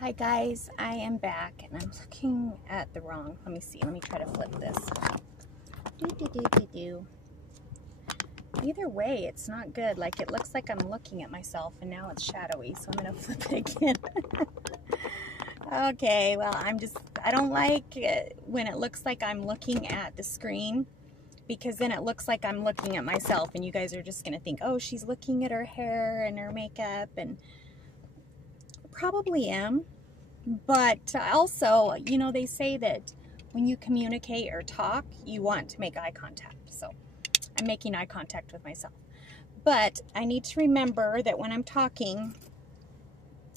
Hi guys, I am back and I'm looking at the wrong, let me see, let me try to flip this. Either way, it's not good. Like, it looks like I'm looking at myself and now it's shadowy, so I'm going to flip it again. Okay, well, I don't like it when it looks like I'm looking at the screen, because then it looks like I'm looking at myself and you guys are just going to think, oh, she's looking at her hair and her makeup, and probably am. But also, you know, they say that when you communicate or talk, you want to make eye contact. So I'm making eye contact with myself. But I need to remember that when I'm talking,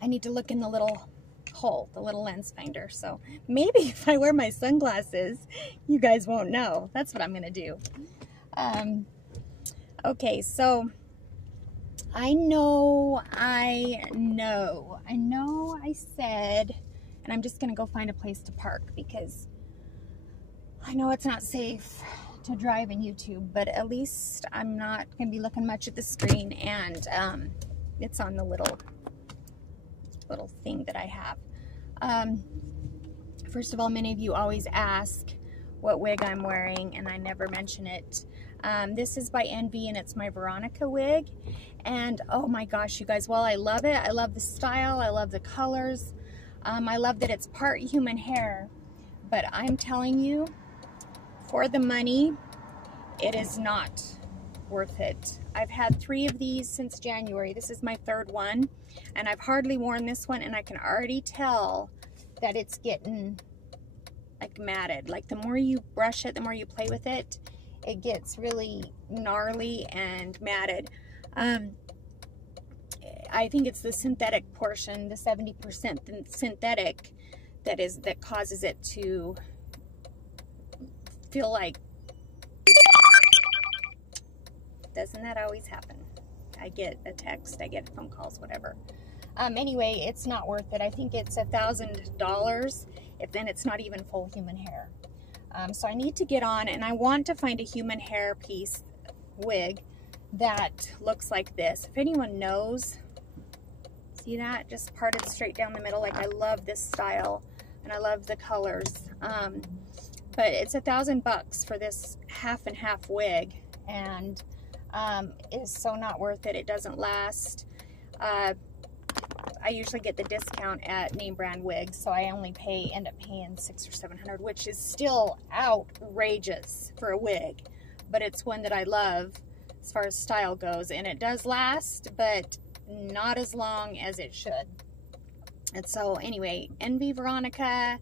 I need to look in the little hole, the little lens finder. So maybe if I wear my sunglasses, you guys won't know. That's what I'm going to do. Okay, so I know I said, and I'm just going to go find a place to park because I know it's not safe to drive in YouTube, but at least I'm not going to be looking much at the screen, and it's on the little thing that I have. First of all, many of you always ask what wig I'm wearing, and I never mention it. This is by Envy, and it's my Veronica wig. And oh my gosh, you guys, while I love it, I love the style, I love the colors, I love that it's part human hair, but I'm telling you, for the money, it is not worth it. I've had 3 of these since January. This is my 3rd one, and I've hardly worn this one, and I can already tell that it's getting like matted. Like, the more you brush it, the more you play with it, it gets really gnarly and matted. I think it's the synthetic portion, the 70% synthetic, that causes it to feel like. Doesn't that always happen? I get a text, I get phone calls, whatever. Anyway, it's not worth it. I think it's $1,000 if then it's not even full human hair. So I need to get on, and I want to find a human hair piece wig that looks like this. If anyone knows, see that? Just parted straight down the middle. Like, I love this style and I love the colors. But it's $1,000 for this half and half wig, and is so not worth it. It doesn't last. I usually get the discount at name brand wigs, so I only end up paying $600 or $700, which is still outrageous for a wig, but it's one that I love as far as style goes, and it does last, but not as long as it should. And so anyway, Envy Veronica,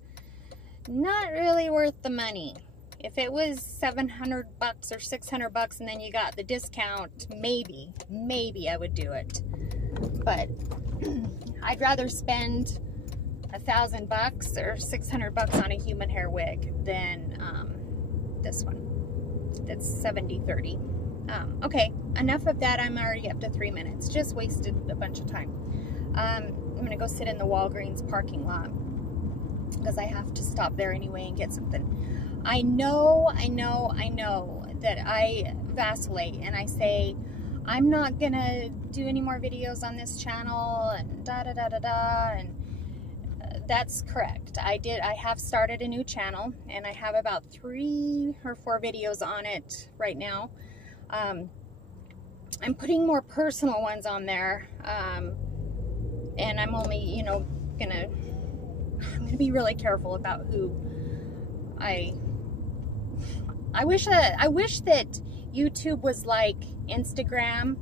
not really worth the money. If it was $700 or $600 and then you got the discount, maybe I would do it. But I'd rather spend $1,000 or $600 on a human hair wig than this one. That's 70/30. Okay, enough of that. I'm already up to 3 minutes. Just wasted a bunch of time. I'm gonna go sit in the Walgreens parking lot because I have to stop there anyway and get something. I know that I vacillate and I say, I'm not gonna do any more videos on this channel and and that's correct. I have started a new channel, and I have about 3 or 4 videos on it right now. I'm putting more personal ones on there, and I'm only, you know, I'm gonna be really careful about who I wish that YouTube was like Instagram,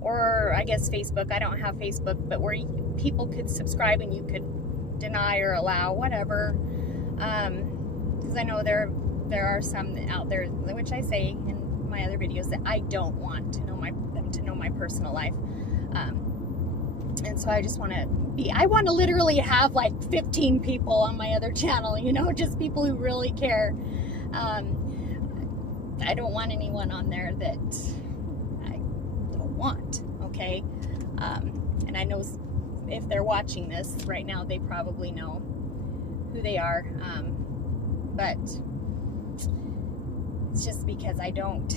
or I guess Facebook. I don't have Facebook, but where people could subscribe and you could deny or allow, whatever. Because I know there are some out there, which I say in my other videos, that I don't want to know them to know my personal life. And so I just want to literally have like 15 people on my other channel, you know, just people who really care. I don't want anyone on there that I don't want, okay? And I know if they're watching this right now, they probably know who they are. But it's just because I don't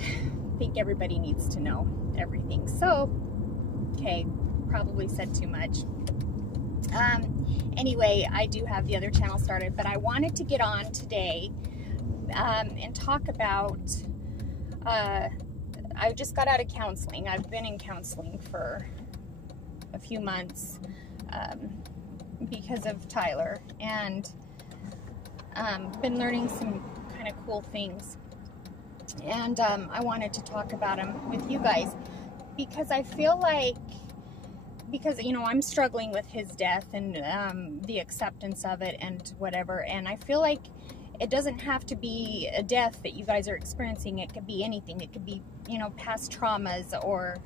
think everybody needs to know everything. So, okay, probably said too much. Anyway, I do have the other channel started, but I wanted to get on today and talk about, I just got out of counseling. I've been in counseling for a few months because of Tyler, and been learning some kind of cool things. And I wanted to talk about them with you guys because I feel like, you know, I'm struggling with his death and the acceptance of it and whatever, and I feel like it doesn't have to be a death that you guys are experiencing. It could be anything. It could be, you know, past traumas or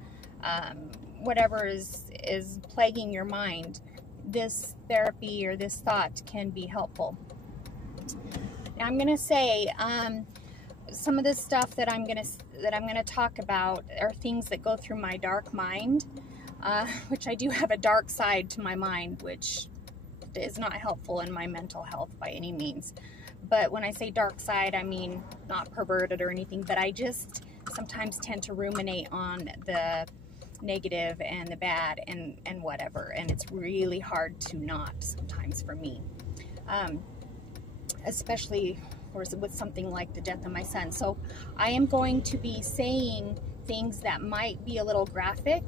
whatever is plaguing your mind. This therapy or this thought can be helpful. Now, I'm gonna say some of this stuff that I'm gonna talk about are things that go through my dark mind, which I do have a dark side to my mind, which is not helpful in my mental health by any means. But when I say dark side, I mean not perverted or anything, but I just sometimes tend to ruminate on the negative and the bad and whatever, and it's really hard to not sometimes for me, especially with something like the death of my son. So I am going to be saying things that might be a little graphic,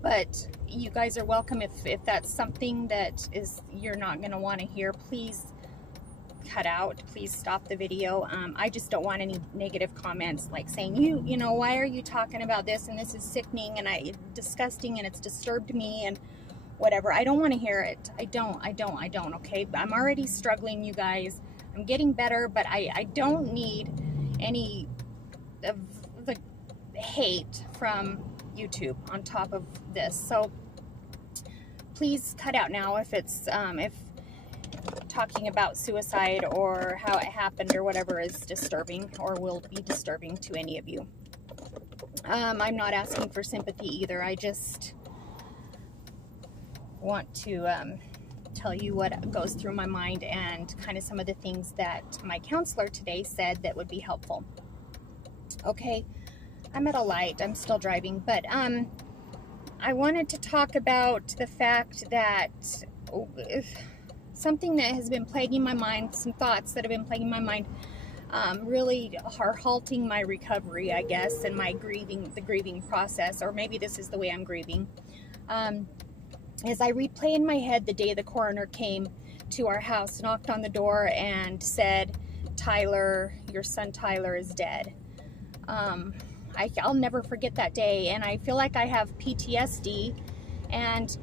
but you guys are welcome. If that's something that you're not going to want to hear, please cut out. Please stop the video. I just don't want any negative comments like saying, you know, why are you talking about this, and this is sickening and disgusting and it's disturbed me and whatever. I don't want to hear it. I don't, okay? I'm already struggling, you guys. I'm getting better, but I don't need any of the hate from YouTube on top of this. So please cut out now if it's if talking about suicide or how it happened or whatever is disturbing or will be disturbing to any of you. I'm not asking for sympathy either. I just want to tell you what goes through my mind and kind of some of the things that my counselor today said that would be helpful. Okay, I'm at a light. I'm still driving, but I wanted to talk about the fact that something that has been plaguing my mind, some thoughts that have been plaguing my mind, really are halting my recovery, I guess, and my the grieving process, or maybe this is the way I'm grieving. As I replay in my head the day the coroner came to our house, knocked on the door, and said, Tyler, your son Tyler is dead. I'll never forget that day, and I feel like I have PTSD, and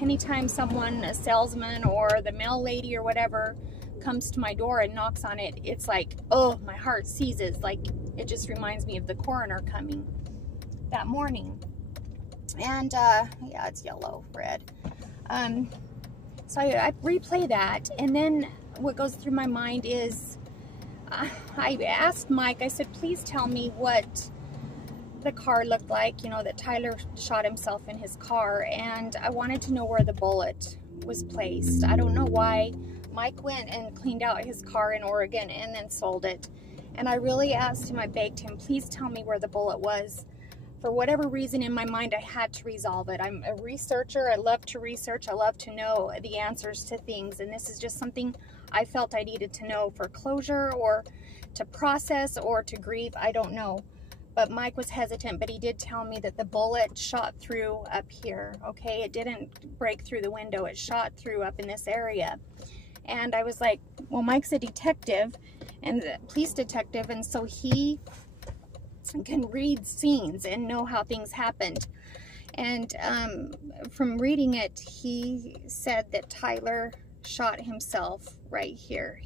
anytime someone, a salesman or the mail lady or whatever, comes to my door and knocks on it, it's like, oh, my heart seizes. Like, it just reminds me of the coroner coming that morning. And yeah, it's yellow, red. So I replay that, and then what goes through my mind is I asked Mike, I said, please tell me what the car looked like, you know, that Tyler shot himself in his car, and I wanted to know where the bullet was placed. I don't know why. Mike went and cleaned out his car in Oregon and then sold it, and I really asked him, I begged him, please tell me where the bullet was. For whatever reason in my mind, I had to resolve it. I'm a researcher. I love to research. I love to know the answers to things, and this is just something I felt I needed to know for closure or to process or to grieve. I don't know. But Mike was hesitant, but he did tell me that the bullet shot through up here, okay? It didn't break through the window. It shot through up in this area. And I was like, well, Mike's a detective, and a police detective, and so he can read scenes and know how things happened. And from reading it, he said that Tyler shot himself right here.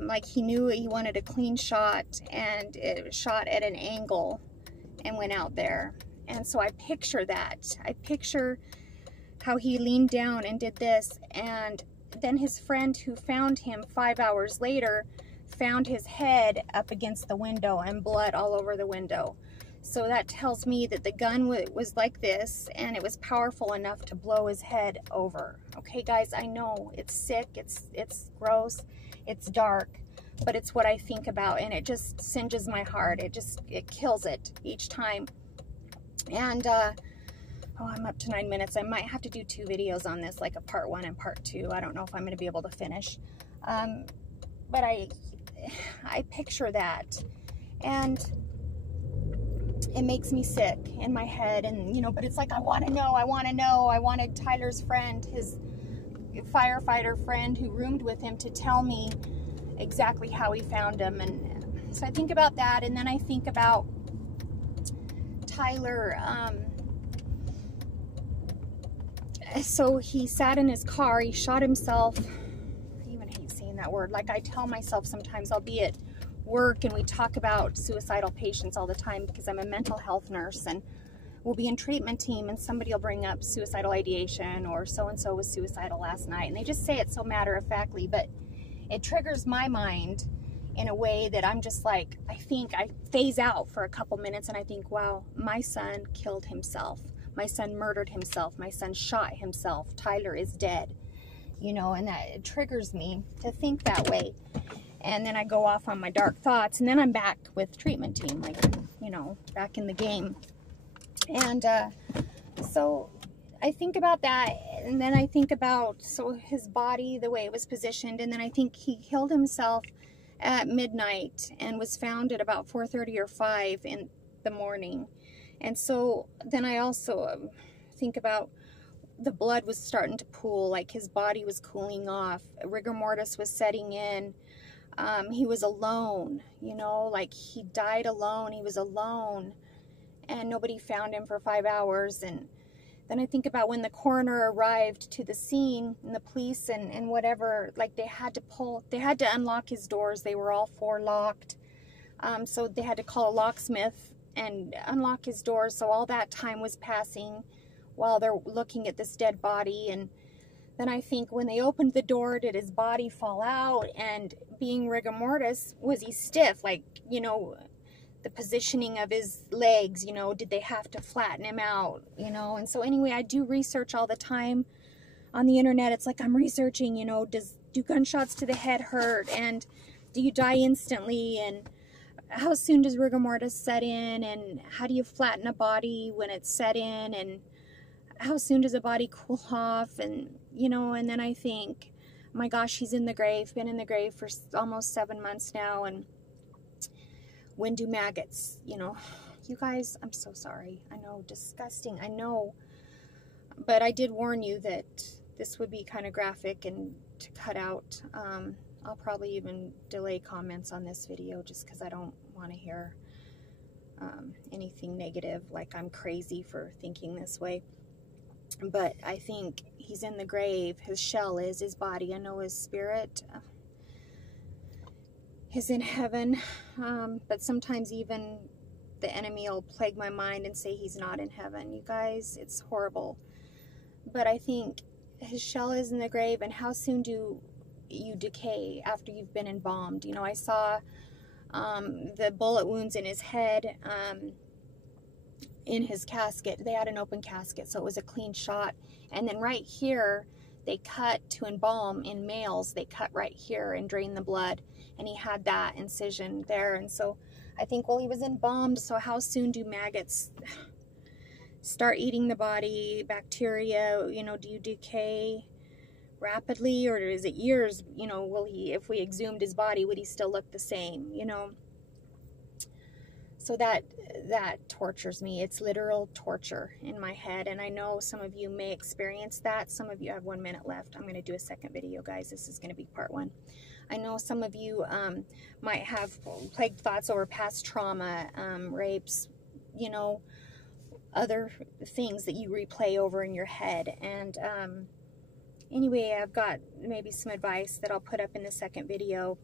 Like he knew he wanted a clean shot, and it shot at an angle and went out there. And so I picture that. I picture how he leaned down and did this, and then his friend who found him 5 hours later found his head up against the window and blood all over the window. So that tells me that the gun was like this, and it was powerful enough to blow his head over. Okay, guys, I know it's sick, it's gross, it's dark, but it's what I think about, and it just singes my heart. It kills it each time. And Oh, I'm up to 9 minutes. I might have to do 2 videos on this, like a part 1 and part 2. I don't know if I'm going to be able to finish. But I picture that, and it makes me sick in my head. And, you know, but it's like, I want to know. I wanted Tyler's friend, his firefighter friend who roomed with him, to tell me exactly how he found him. And so I think about that, and then I think about Tyler. So he sat in his car, he shot himself. I even hate saying that word. Like, I tell myself sometimes, I'll be at work and we talk about suicidal patients all the time because I'm a mental health nurse, and we'll be in treatment team and somebody will bring up suicidal ideation, or so-and-so was suicidal last night, and they just say it so matter-of-factly, but it triggers my mind in a way that I'm just like, I phase out for a couple minutes and I think, wow, my son killed himself. My son murdered himself. My son shot himself. Tyler is dead. You know, and that it triggers me to think that way. And then I go off on my dark thoughts, and then I'm back with treatment team, like, you know, back in the game. And so I think about that, and then I think about, so his body, the way it was positioned, and then I think he killed himself at midnight and was found at about 4:30 or 5 in the morning. And so then I also think about the blood was starting to pool, like his body was cooling off. Rigor mortis was setting in. He was alone, you know, like he died alone. He was alone, and nobody found him for 5 hours. And then I think about when the coroner arrived to the scene, and the police and whatever, like they had to unlock his doors. They were all 4 locked. So they had to call a locksmith and unlock his doors. So all that time was passing while they're looking at this dead body. And then I think, when they opened the door, did his body fall out? And being rigor mortis, was he stiff? Like, you know, the positioning of his legs, you know, did they have to flatten him out, you know? And so anyway, I do research all the time on the internet. It's like I'm researching, you know, do gunshots to the head hurt? And do you die instantly? And how soon does rigor mortis set in? And how do you flatten a body when it's set in? And how soon does a body cool off? And, you know, and then I think, my gosh, he's in the grave, been in the grave for almost 7 months now. And when do maggots, you know, you guys, I'm so sorry. I know, disgusting, I know. But I did warn you that this would be kind of graphic and to cut out. I'll probably even delay comments on this video just because I don't want to hear anything negative, like I'm crazy for thinking this way. But I think he's in the grave. His shell is, his body, I know his spirit is in heaven. But sometimes even the enemy will plague my mind and say he's not in heaven. You guys, it's horrible. But I think his shell is in the grave, and how soon do you decay after you've been embalmed? You know, I saw the bullet wounds in his head, in his casket. They had an open casket, so it was a clean shot. And then right here, they cut to embalm. In males, they cut right here and drain the blood, and he had that incision there. And so I think, well, he was embalmed, so how soon do maggots start eating the body? Bacteria, you know, do you decay rapidly, or is it years? You know, will he, if we exhumed his body, would he still look the same, you know? So that tortures me. It's literal torture in my head, and I know some of you may experience that. Some of you have 1 minute left. I'm going to do a second video, guys. This is going to be part 1. I know some of you might have plagued thoughts over past trauma, rapes, you know, other things that you replay over in your head. And anyway, I've got maybe some advice that I'll put up in the second video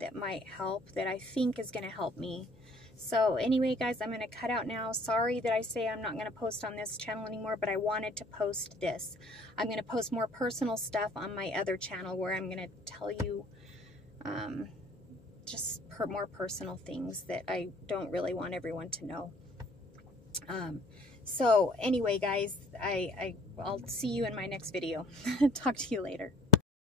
that might help, that I think is going to help me. So anyway, guys, I'm going to cut out now. Sorry that I say I'm not going to post on this channel anymore, but I wanted to post this. I'm going to post more personal stuff on my other channel, where I'm going to tell you just more personal things that I don't really want everyone to know. So anyway, guys, I'll see you in my next video. Talk to you later.